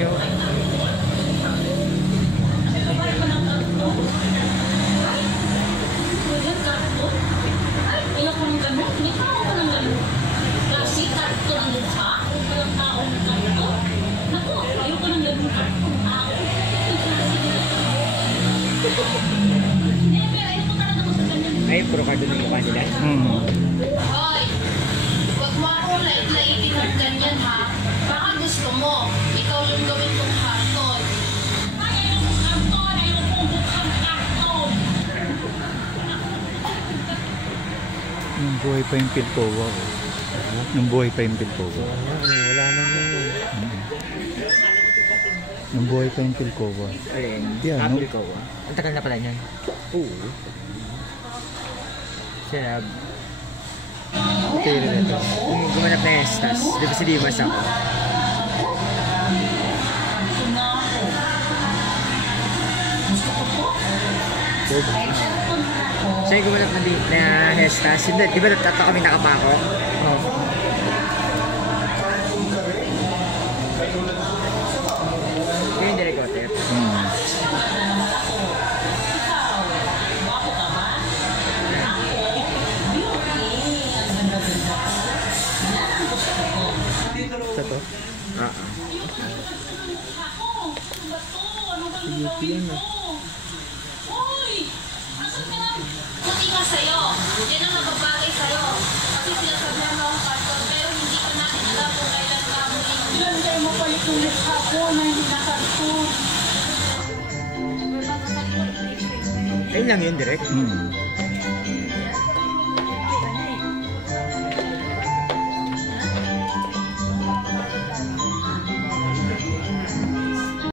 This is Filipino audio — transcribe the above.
nyo. Ayaw ko ng gano'n. May tao ko ng gano'n. Kasi karto ng mukha. Walang tao ng karto. Naku, ayaw ko ng gano'n karto ng tao. Pero ayaw ko talaga ko sa ganyan. Ay, puro karto ng mukha nila. Hoy, huwag mo ako laitin ng ganyan ha. Baka gusto mo, ikaw yung gawin kong karton. Ay, ayaw kong karton. Ayaw kong mukhang karton. Nung buhay pa yung Pilcoa. Nung buhay pa yung Pilcoa. Wala na yun. Nung buhay pa yung Pilcoa. Ayun, Yeah, no? Pilcoa. Ang tagal na pala niyan. Oo. Siya, ito yun na ito. Kung gumanap na Estas, di ba si Dimas ako? Siya yung gumanap na Estas. Hindi, di ba tatlo kami nakapako? Oo. Ito yung Derek Water. Sa to? UP yan ah. Hoy! Asan ka lang? Puti nga sa'yo. Yan ang nababagay sa'yo. Kasi sinasabihan mo akong karton, pero hindi ka natin alam kung kailan ka muling. Ilan kayo mapalit yung mukha ko na hindi na karton. Ayun lang yun, Derek.